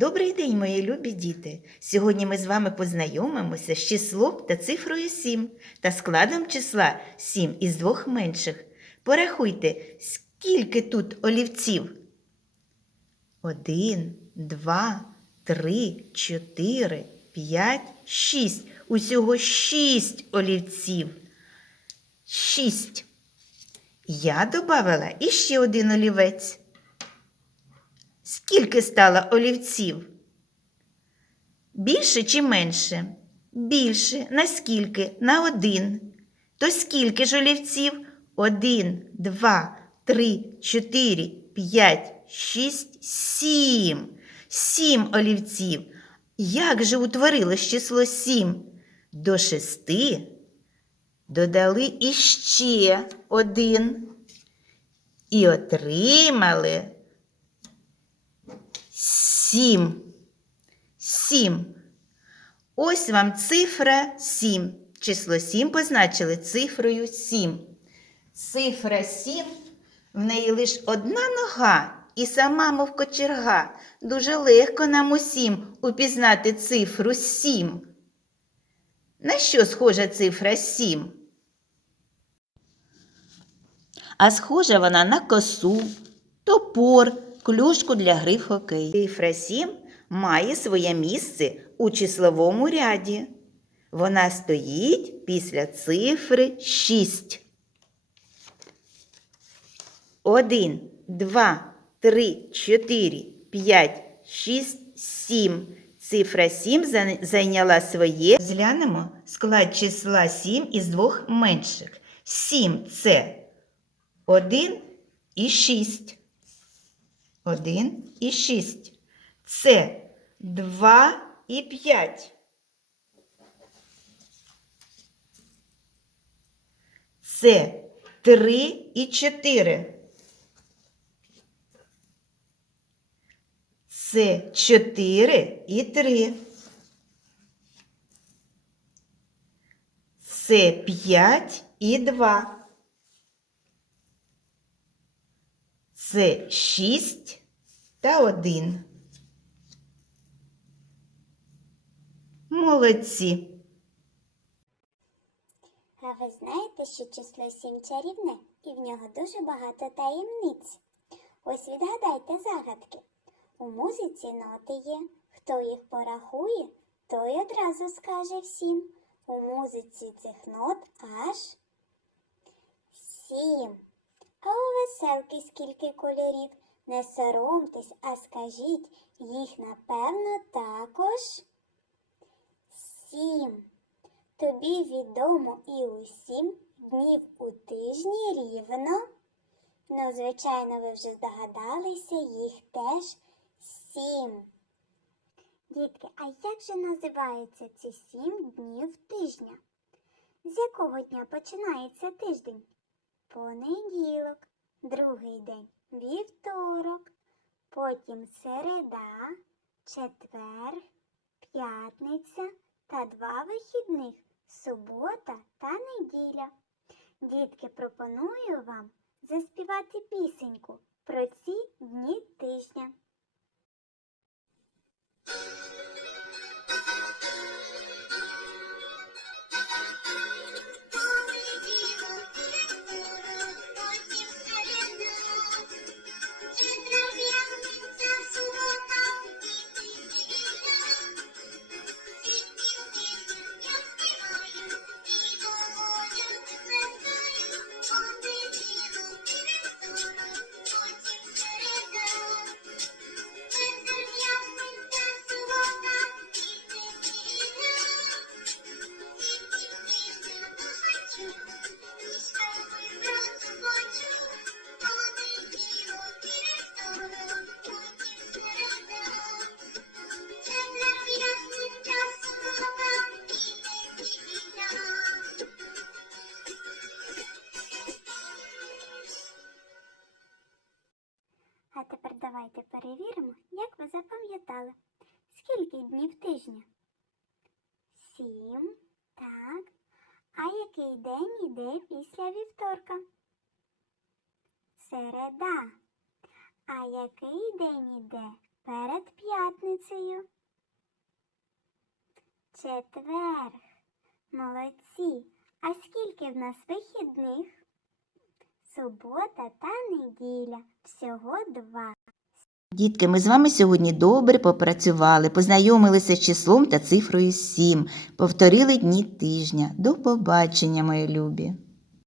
Добрий день, мої любі діти! Сьогодні ми з вами познайомимося з числом та цифрою 7 та складом числа 7 із двох менших. Порахуйте, скільки тут олівців? Один, два, три, чотири, п'ять, шість. Усього шість олівців. Шість. Я додавала іще один олівець. Скільки стало олівців? Більше чи менше? Більше. Наскільки? На один. То скільки ж олівців? Один, два, три, чотири, п'ять, шість, сім. Сім олівців. Як же утворилось число сім? До шести додали іще один. І отримали Сім. Сім. Ось вам цифра сім. Число сім позначили цифрою сім. Цифра сім, в неї лише одна нога і сама, мов кочерга. Дуже легко нам усім упізнати цифру сім. На що схожа цифра сім? А схожа вона на косу, топор, клюшку для гри в хокей. Цифра 7 має своє місце у числовому ряді. Вона стоїть після цифри 6. 1, 2, 3, 4, 5, 6, 7. Цифра 7 зайняла своє. Зглянемо склад числа 7 із двох менших. 7 це 1 і 6. 1 і 6. Це 2 і 5. Це 3 і 4. Це 4 і 3. Це 5 і 2. Це 6 та 1. Молодці. А ви знаєте, що число 7 чарівне і в нього дуже багато таємниць. Ось відгадайте загадки. У музиці ноти є. Хто їх порахує, той одразу скаже всім. У музиці цих нот аж сім. А у веселки скільки кольорів? Не соромтесь, а скажіть, їх напевно також сім. Тобі відомо і усім днів у тижні рівно. Ну, звичайно, ви вже здогадалися, їх теж сім. Дітки, а як же називаються ці сім днів тижня? З якого дня починається тиждень? Понеділок, другий день вівторок, потім середа, четвер, п'ятниця та два вихідних субота та неділя. Дітки, пропоную вам заспівати пісеньку про ці тепер давайте перевіримо, як ви запам'ятали. Скільки днів тижня? Сім. Так. А який день іде після вівторка? Середа. А який день іде перед п'ятницею. Четверг. Молодці. А скільки в нас вихідних? Субота та неділя. Всього два. Дітки, ми з вами сьогодні добре попрацювали, познайомилися з числом та цифрою 7, повторили дні тижня. До побачення, мої любі!